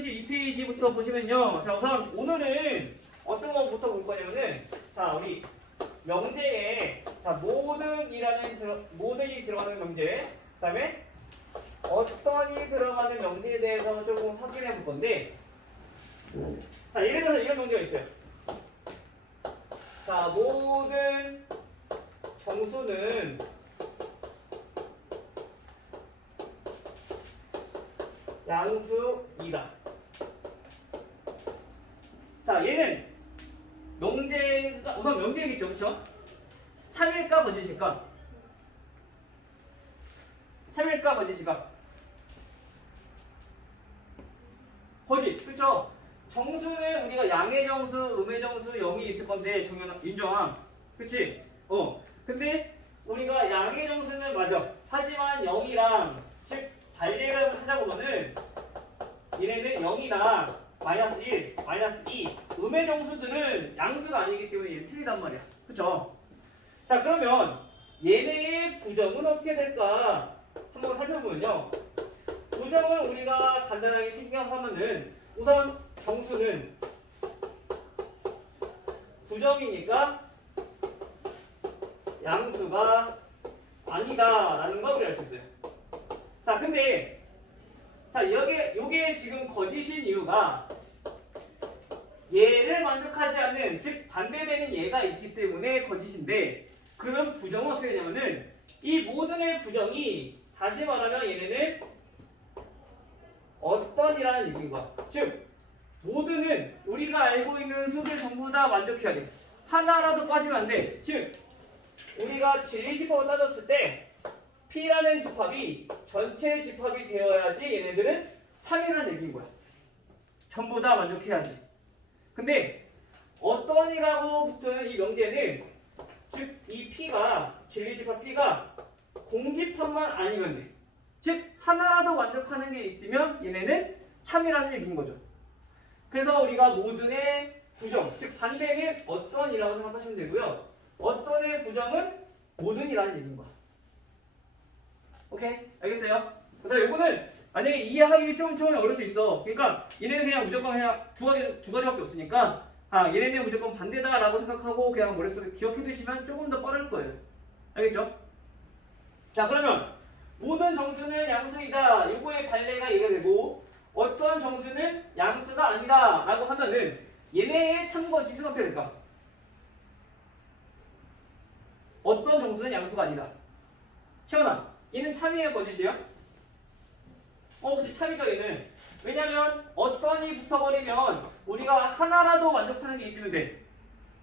272페이지부터 보시면요. 자, 우선 오늘은 어떤 거부터 볼 거냐면은, 자, 우리 명제에, 자, 모든이 들어가는 명제, 그 다음에 어떤이 들어가는 명제에 대해서 조금 확인해 볼 건데, 자, 예를 들어서 이런 명제가 있어요. 자, 모든 정수는 양수이다. 자, 얘는 명제가 우선 명제겠죠, 그렇죠? 참일까 거짓일까? 참일까 거짓일까? 거짓, 그렇죠? 정수는 우리가 양의 정수, 음의 정수, 0이 있을 건데 인정함, 그렇지? 근데 우리가 양의 정수는 맞아. 하지만 0이랑 즉 반례를 찾아보면은 얘네는 0이나 마이너스 1, 마이너스 2 음의 정수들은 양수가 아니기 때문에 얘는 틀리단 말이야. 그쵸? 자, 그러면 얘네의 부정은 어떻게 될까? 한번 살펴보면요. 부정은 우리가 간단하게 생각하면은 우선 정수는 부정이니까 양수가 아니다라는 걸 우리가 알 수 있어요. 자, 근데 자, 요게 지금 거짓인 이유가 얘를 만족하지 않는, 즉 반대되는 얘가 있기 때문에 거짓인데, 그러면 부정은 어떻게 되냐면은 이 모든의 부정이 다시 말하면 얘네는 어떤이라는 얘기인 거야. 즉 모든은 우리가 알고 있는 수들 전부 다 만족해야 돼. 하나라도 빠지면 안 돼. 즉 우리가 진리집합을 따졌을 때 P라는 집합이 전체 집합이 되어야지 얘네들은 참이라는 얘기인 거야. 전부 다 만족해야지. 근데 어떤이라고 붙은 이 명제는 즉 이 P가 진리집합 P가 공집합만 아니면 돼. 즉 하나라도 만족하는 게 있으면 얘네는 참이라는 얘기인 거죠. 그래서 우리가 모든의 부정, 즉 반대는 어떤이라고 생각하시면 되고요. 어떤의 부정은 모든이라는 얘기인 거야. 오케이? 알겠어요? 그다음 요거는 만약에 이해하기 좀 어려울 수 있어. 그러니까 얘네는 그냥 무조건 그냥 두 가지밖에 없으니까 얘네는 무조건 반대다라고 생각하고 그냥 머릿속에 기억해 두시면 조금 더 빠를 거예요. 알겠죠? 자, 그러면 모든 정수는 양수이다. 요거의 반례가 이해되고 어떤 정수는 양수가 아니다 라고 하면은 얘네의 참거짓은 어떻게 될까? 어떤 정수는 양수가 아니다. 채원아, 얘는 참이에요, 거짓이에요? 그치, 참이죠, 얘는. 왜냐면 어떤이 붙어버리면 우리가 하나라도 만족하는 게 있으면 돼.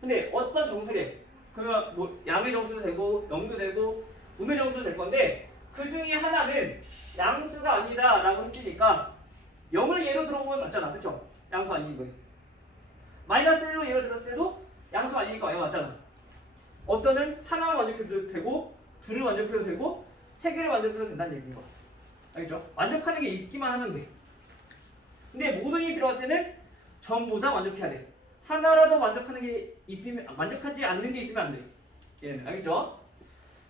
근데 어떤 정수래? 그러면 뭐 양의 정수도 되고 0도 되고 음의 정수도 될 건데 그 중에 하나는 양수가 아니다 라고 했으니까 0을 예로 들어보면 맞잖아, 그쵸? 양수 아닌 거예요. 마이너스 1로 예로 들었을 때도 양수 아니니까 얘가 맞잖아. 어떤은 하나만 만족해도 되고 둘을 만족해도 되고 세 개를 만족해도 된다는 얘기인 거야. 알겠죠? 만족하는 게 있기만 하면 돼. 근데 모든이 들어갔을 때는 전부 다 만족해야 돼. 하나라도 만족하는 게 있으면, 만족하지 않는 게 있으면 안 돼. 얘는 알겠죠?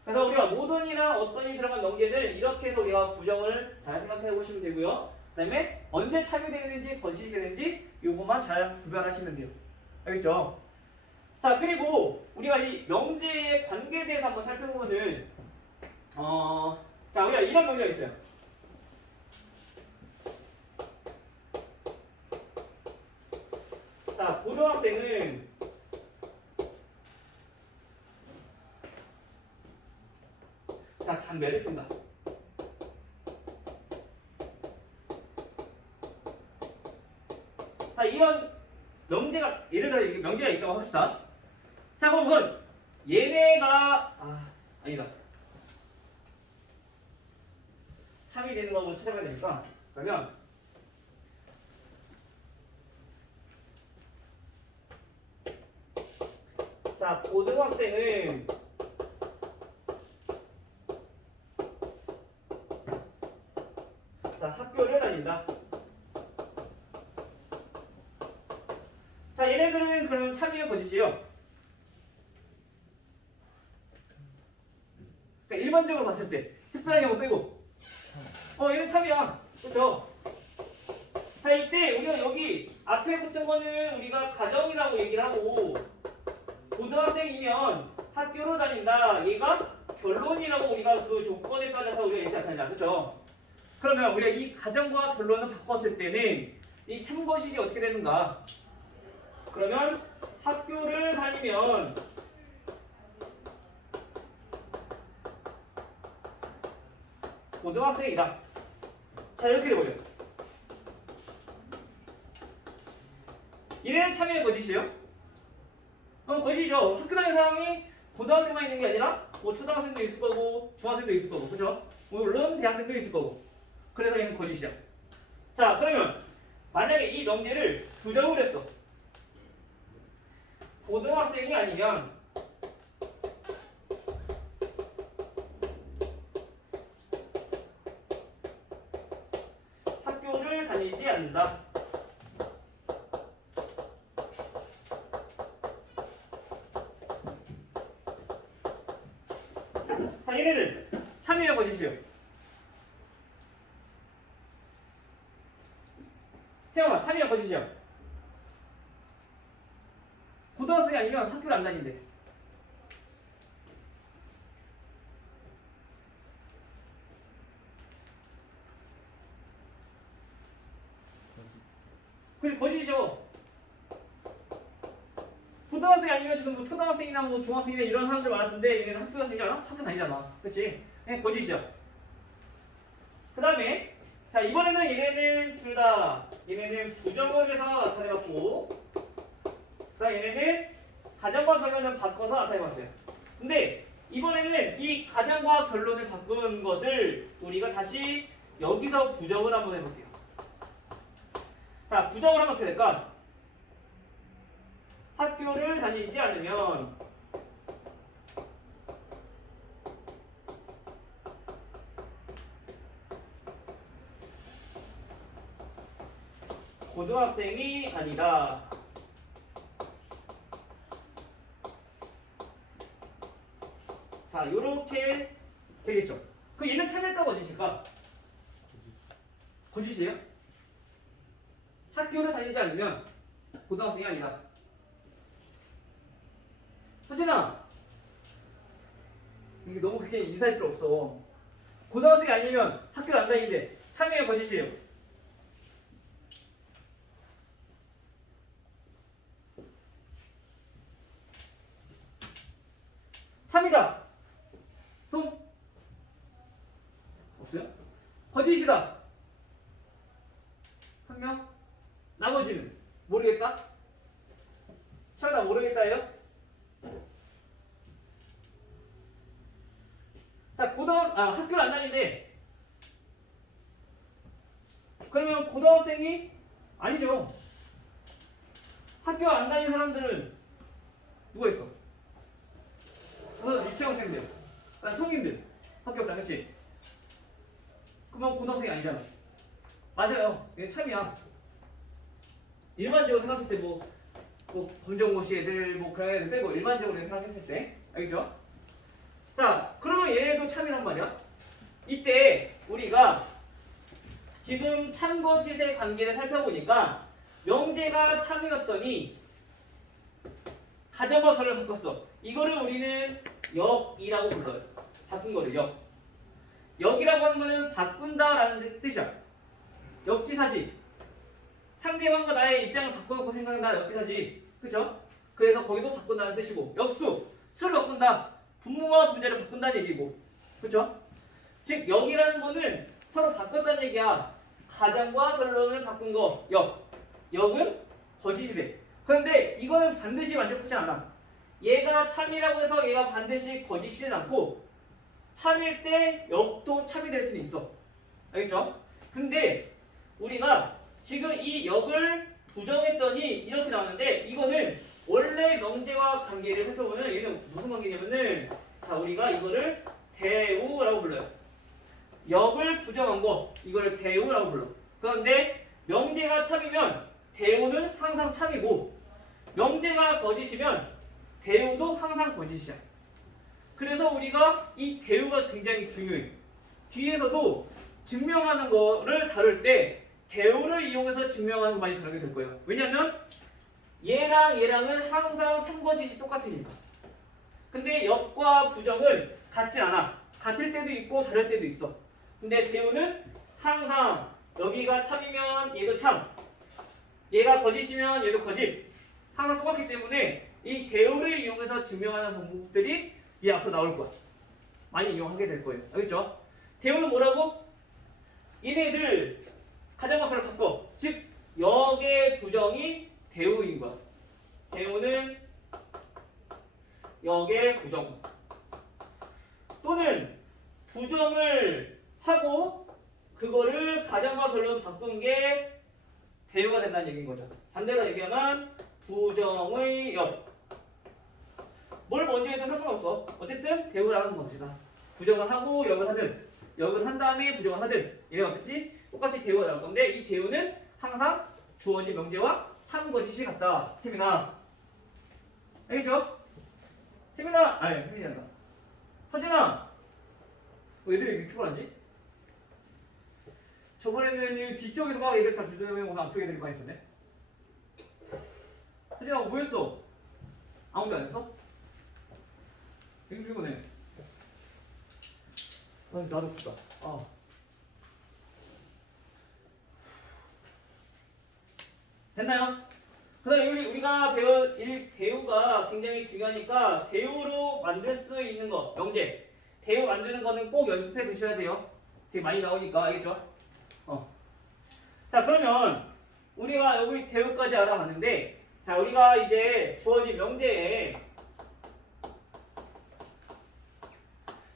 그래서 우리가 모든이랑 어떤이 들어간 명제는 이렇게 해서 우리가 부정을 잘 생각해 보시면 되고요. 그 다음에 언제 참이 되는지 거짓이 되는지 요것만 잘 구별하시면 돼요. 알겠죠? 자, 그리고 우리가 이 명제의 관계에 대해서 한번 살펴보면은 자, 우리가 이런 명제가 있어요. 자, 고등학생은 자, 담배를 핀다. 자, 이런 명제가 예를 들어 명제가 있다고 합시다. 자, 그럼 우선 얘네가 아니다. 참이 되는 방법을 찾아가야 되니까 그러면 자, 고등학생은 자, 학교를 다닌다. 자, 얘네들은 그럼 참이에요, 거짓이에요? 그러니까 일반적으로 봤을 때 특별한 경우 빼고 얘는 참이야. 그렇죠? 자, 이때 우리가 여기 앞에 붙은 거는 우리가 가정이라고 얘기를 하고 고등학생이면 학교로 다닌다. 얘가 결론이라고 우리가 그 조건에 따라서 우리가 얘기 나타내자. 그렇죠? 그러면 우리가 이 가정과 결론을 바꿨을 때는 이 참고시지 어떻게 되는가? 그러면 학교를 다니면 고등학생이다. 자, 이렇게 돼버려. 이래는 참여의 거짓이에요? 거짓이죠. 학교 다니는 사람이 고등학생만 있는 게 아니라 뭐 초등학생도 있을 거고 중학생도 있을 거고, 그죠? 물론 대학생도 있을 거고. 그래서 얘는 거짓이야. 자, 그러면 만약에 이 명제를 부정을 했어. 고등학생이 아니면 학교를 다니지 않는다. 자, 얘네는 참여의 거짓이에요. 태영아, 참여의 거짓이야. 고등학생이 아니면 학교를 안 다닌대. 그게 거짓이죠. 고등학생이 아니면 지금 뭐 초등학생이나 뭐 중학생이나 이런 사람들 많았는데 얘네는 학교 다니잖아? 학교 다니잖아. 그치? 그냥 거짓이야. 그 다음에 자, 이번에는 얘네는 둘 다 얘네는 부정을 해서 나타내봤고, 그 다음 얘네는 가정과 결론을 바꿔서 나타내봤어요. 근데 이번에는 이 가정과 결론을 바꾼 것을 우리가 다시 여기서 부정을 한번 해볼게요. 자, 부정을 하면 어떻게 될까? 학교를 다니지 않으면 고등학생이 아니다. 자, 요렇게 되겠죠. 그 얘는 참여했다고 거짓일까? 거짓이에요? 학교를 다니지 않으면 고등학생이 아니다. 서진아, 이게 너무 그렇게 인사할 필요 없어. 고등학생이 아니면 학교를 안 다니는데 참여의 거짓이에요. 참이다. 손? 없어요? 거짓이다. 한 명? 나머지는? 모르겠다? 참이다 모르겠다예요? 자, 학교를 안 다니는데 그러면 고등학생이 아니죠. 학교 안 다니는 사람들은 누가 있어? 유치원생들, 성인들 학교 없잖아, 그렇지? 그러면 고등학생이 아니잖아. 맞아요. 이게 참이야. 일반적으로 생각할 때 뭐 검정고시 애들 뭐 그런 애들 빼고 일반적으로 생각했을 때, 알겠죠? 자, 그러면 얘도 참이란 말이야. 이때 우리가 지금 참거짓의 관계를 살펴보니까 명제가 참이었더니 가정과 결을 바꿨어. 이거를 우리는 역이라고 불러요. 바꾼 거를 역. 역이라고 하는 거는 바꾼다라는 뜻이야. 역지사지. 상대방과 나의 입장을 바꿔놓고 생각한다. 역지사지. 그죠? 그래서 거기도 바꾼다는 뜻이고, 역수. 수를 바꾼다. 분모와 분자를 바꾼다는 얘기고. 그죠? 즉 역이라는 거는 서로 바꿨다는 얘기야. 가정과 결론을 바꾼 거 역. 역은 거짓이 돼. 그런데 이거는 반드시 완벽하지 않아. 얘가 참이라고 해서 얘가 반드시 거짓이진 않고 참일 때 역도 참이 될 수는 있어. 알겠죠? 근데 우리가 지금 이 역을 부정했더니 이렇게 나왔는데 이거는 원래 명제와 관계를 살펴보면 얘는 무슨 관계냐면은 자, 우리가 이거를 대우라고 불러요. 역을 부정한 거 이거를 대우라고 불러. 그런데 명제가 참이면 대우는 항상 참이고 명제가 거짓이면 대우도 항상 거짓이야. 그래서 우리가 이 대우가 굉장히 중요해. 뒤에서도 증명하는 거를 다룰 때 대우를 이용해서 증명하는 거 많이 다르게 될 거예요. 왜냐면 얘랑 얘랑은 항상 참고 지시 똑같으니까. 근데 역과 부정은 같지 않아. 같을 때도 있고 다를 때도 있어. 근데 대우는 항상 여기가 참이면 얘도 참, 얘가 거짓이면 얘도 거짓. 항상 똑같기 때문에 이 대우를 이용해서 증명하는 방법들이 이 앞으로 나올 거야. 많이 이용하게 될 거예요. 알겠죠? 대우는 뭐라고? 얘네들 가정법을 바꿔. 즉 역의 부정이 대우인 거야. 대우는 역의 부정. 또는 부정을 하고 그거를 가정과 결론 바꾼 게 대우가 된다는 얘기인 거죠. 반대로 얘기하면 부정의 역. 뭘 먼저 해도 상관없어. 어쨌든 대우라는 것이다. 부정을 하고 역을 하든 역을 한 다음에 부정을 하든 얘는 어차피 똑같이 대우가 나올 건데 이 대우는 항상 주어진 명제와 참거짓이 같다. 세민아 알겠죠? 세민아 아니 세민이 한다. 서진아 왜 애들이 이렇게 피곤하지? 저번에는 이 뒤쪽에서 막 애들 다 주저하면 오늘 앞쪽 애들이 많이 있었네. 서진아 뭐 했어? 아무도 안 했어? 되게 피곤해. 아니 나도 피다. 됐나요? 그다음 우리가 배운 대우가 굉장히 중요하니까 대우로 만들 수 있는 거 명제. 대우 만드는 거는 꼭 연습해 두셔야 돼요. 되게 많이 나오니까 알겠죠? 자 그러면 우리가 여기 대우까지 알아봤는데 자 우리가 이제 주어진 명제에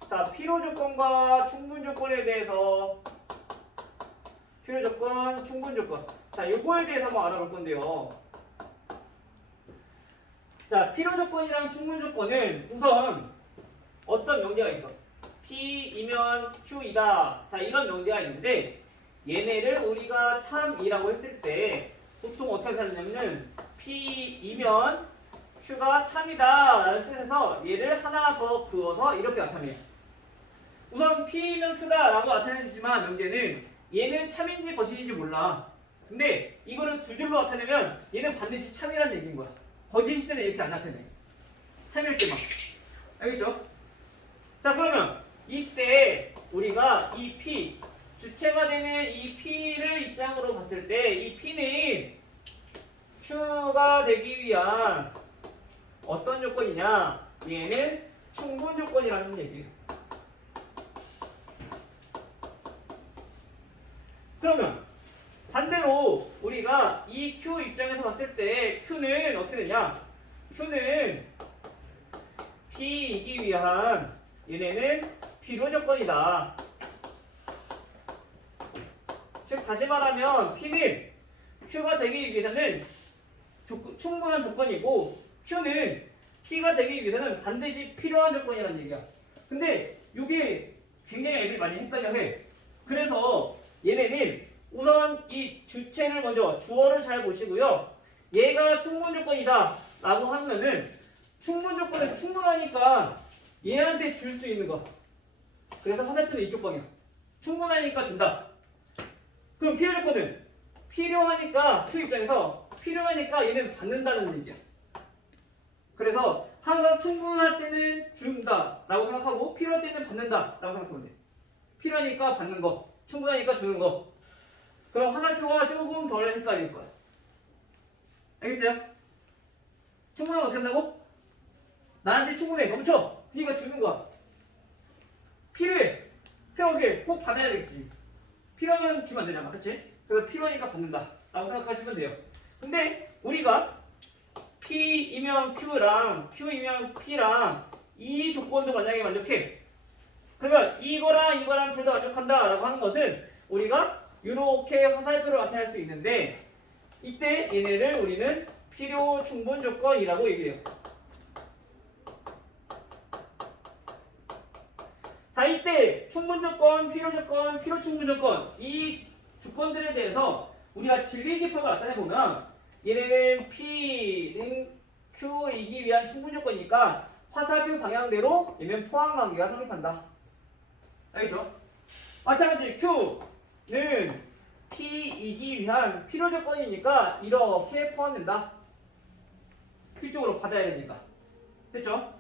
자 필요 조건과 충분 조건에 대해서 필요 조건, 충분 조건. 자, 요거에 대해서 한번 알아볼 건데요. 자, 필요 조건이랑 충분 조건은 우선 어떤 명제가 있어? P이면 Q이다. 자, 이런 명제가 있는데 얘네를 우리가 참이라고 했을 때 보통 어떻게 하냐면은 P이면 Q가 참이다 라는 뜻에서 얘를 하나 더 그어서 이렇게 나타내요. 우선 P이면 Q다 라고 나타내지만 명제는 얘는 참인지 거짓인지 몰라. 근데 이거를 두 줄로 나타내면 얘는 반드시 참이라는 얘기인 거야. 거짓일 때는 이렇게 안 나타내. 참일 때만. 알겠죠? 자 그러면 이때 우리가 이 P 주체가 되는 이 P를 입장으로 봤을 때 이 P는 Q가 되기 위한 어떤 조건이냐? 얘는 충분 조건이라는 얘기예요. 그러면 반대로 우리가 이 Q 입장에서 봤을 때 Q는 어떻게 되냐? Q는 P이기 위한 얘네는 필요 조건이다. 즉 다시 말하면 P는 Q가 되기 위해서는 충분한 조건이고 Q는 P가 되기 위해서는 반드시 필요한 조건이라는 얘기야. 근데 이게 굉장히 애들이 많이 헷갈려해. 그래서 얘네는 우선 이 주체를 먼저 주어를 잘 보시고요. 얘가 충분 조건이다 라고 하면은 충분 조건은 충분하니까 얘한테 줄 수 있는 거. 그래서 화살표는 이쪽 방향. 충분하니까 준다. 그럼 필요 조건은 필요하니까 Q 입장에서 필요하니까 얘는 받는다는 얘기야. 그래서 항상 충분할 때는 준다 라고 생각하고 필요할 때는 받는다 라고 생각하면 돼. 필요하니까 받는 거, 충분하니까 주는 거. 그럼 화살표가 조금 덜 헷갈릴 거야. 알겠어요? 충분하면 어떻게 한다고? 나한테 충분해. 멈춰. 네가 주는 거야. 필요해. 필요하게 꼭 받아야 되겠지. 필요하면 주면 안 되잖아. 그치? 그래서 필요하니까 받는다 라고 생각하시면 돼요. 근데 우리가 P이면 Q랑 Q이면 P랑 이 조건도 만약에 만족해. 그러면 이거랑 둘 다 만족한다 라고 하는 것은 우리가 이렇게 화살표로 나타낼 수 있는데 이때 얘네를 우리는 필요 충분 조건이라고 얘기해요. 자 이때 충분 조건, 필요 조건, 필요 충분 조건 이 조건들에 대해서 우리가 진리지표가 나타내 보면 얘네는 P는 Q이기 위한 충분 조건이니까 화살표 방향대로 얘는 포함 관계가 성립한다. 알겠죠? 마찬가지 Q는 P이기 위한 필요 조건이니까 이렇게 포함된다. Q 쪽으로 받아야 되니까. 됐죠?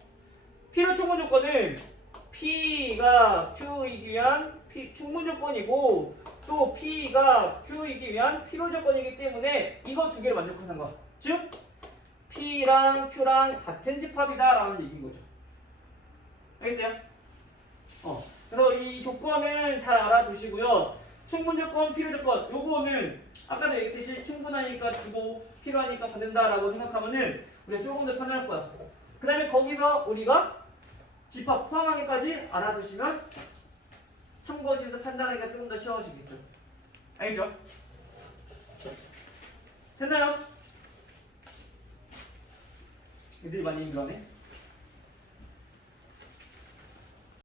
필요 충분 조건은 P가 Q이기 위한 충분 조건이고 또 P가 Q이기 위한 필요 조건이기 때문에 이거 두 개를 만족하는 거. 즉 P랑 Q랑 같은 집합이다라는 얘기인 거죠. 알겠어요? 그래서 이 조건은 잘 알아두시고요. 충분 조건, 필요 조건 요거는 아까도 얘기했듯이 충분하니까 주고 필요하니까 받는다라고 생각하면은 우리가 조금 더 편할 거야. 그 다음에 거기서 우리가 집합 포함하기까지 알아두시면 참고지에서 판단하기가 조금 더 쉬워지겠죠. 알겠죠? 됐나요? 애들이 많이 읽어네.